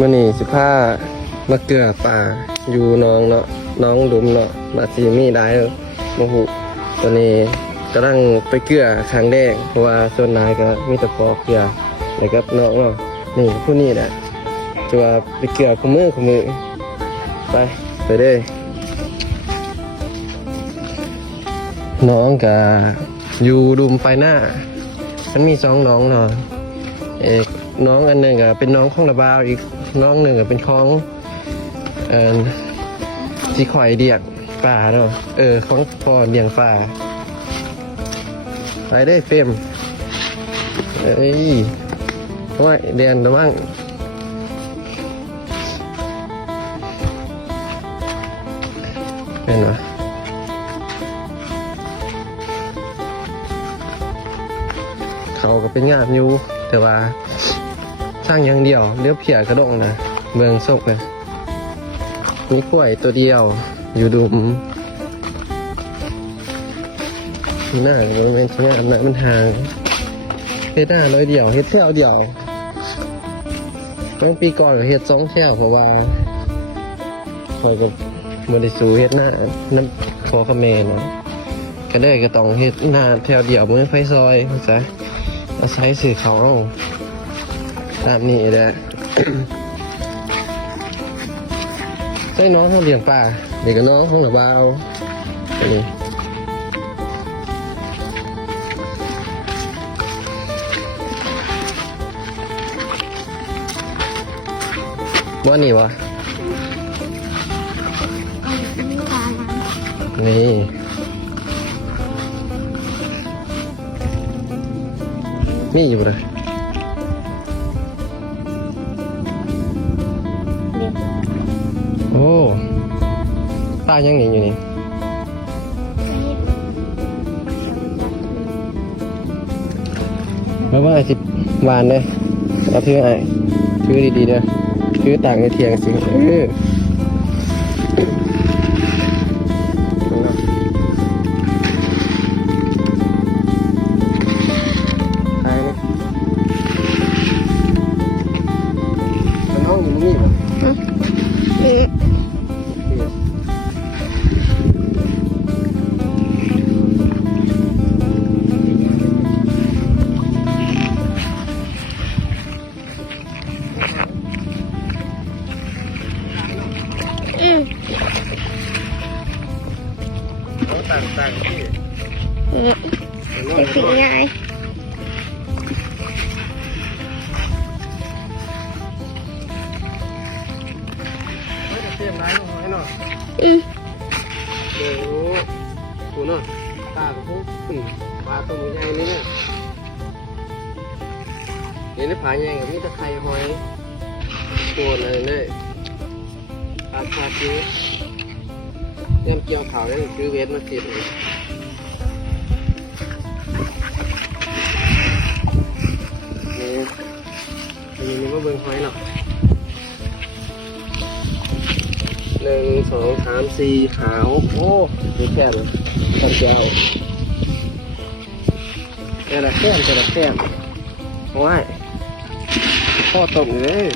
มื่อนี้15มาเกลือป่าอยู่น้องเนาะน้องหลุมเนาะมาซีมีได้โมหุตอนนี้กำลังไปเกลือครั้งแรกเพราะว่าส่วนนายก็มีแต่พอเกลือแล้วก็น้องเนาะนี่ผู้นี้แหละจะว่าไปเกลือขมือไปเด้น้องกับอยู่ดุมไปหน้ามันมี2น้องเนาะน้องอันหนึ่งก็เป็นน้องของระบาวอีกน้องหนึ่งก็เป็นของที่ข่อยเดียกป่าเนาะของพ่อเดียงป่าไปได้เฟมว่าเดียนระวังเป็นวะเขาก็เป็นงามอยู่แต่ว่าสร้างอย่างเดียวเลี้ยวเพียกระดงนะเมืองซกนะมีกล้วยตัวเดียวอยู่ดุมหน้าบริเวณที่งามนะมันห่างเฮ็ดหน้าเลยเดียวเฮ็ดแถวเดียวตั้งปีก่อนก็เฮ็ด2แถวเพราะว่าเขาก็บริสูเฮ็ดหน้าน้ำคอคเมนนะก็ได้ก็ต้องเฮ็ดหน้าแถวเดียวเมื่อไฟซอยเข้าใจอาศัยสื่อเขาตามนี้แหละ ใช่น้องเขาเลี้ยงปลาเด็กกับน้องของหลับเอาอันนี้ว่านี่วะนี่มีอยู่เลยโอ้ป้ายังหนีอยู่นี่แล้วว่าสิวานเลยเอาถือไอ้ถือดีๆเด้อถือต่างในเทียงสิน้องอยู่นี่ป่ะต่างที่จะกินง่ายเตรียมร้ายลงไว้หน่อยเดี๋ยวกูเนาะตากับพวกปลาตัวใหญ่นี่เนี่ยเห็นในผาใหญ่กับมีตะไคร้หอยตัวอะไรเนี่ยปลาคิ้วเตรียมเกี่ยวขาวแล้วคือเวทมาติดเลยนี่มาเบิ่งหอยหน่อย1 2 3 4ขาวโอ้ดูแค่เลยตัดยาวแต่ละแก้มโอ้ยพ่อตบอยู่เลย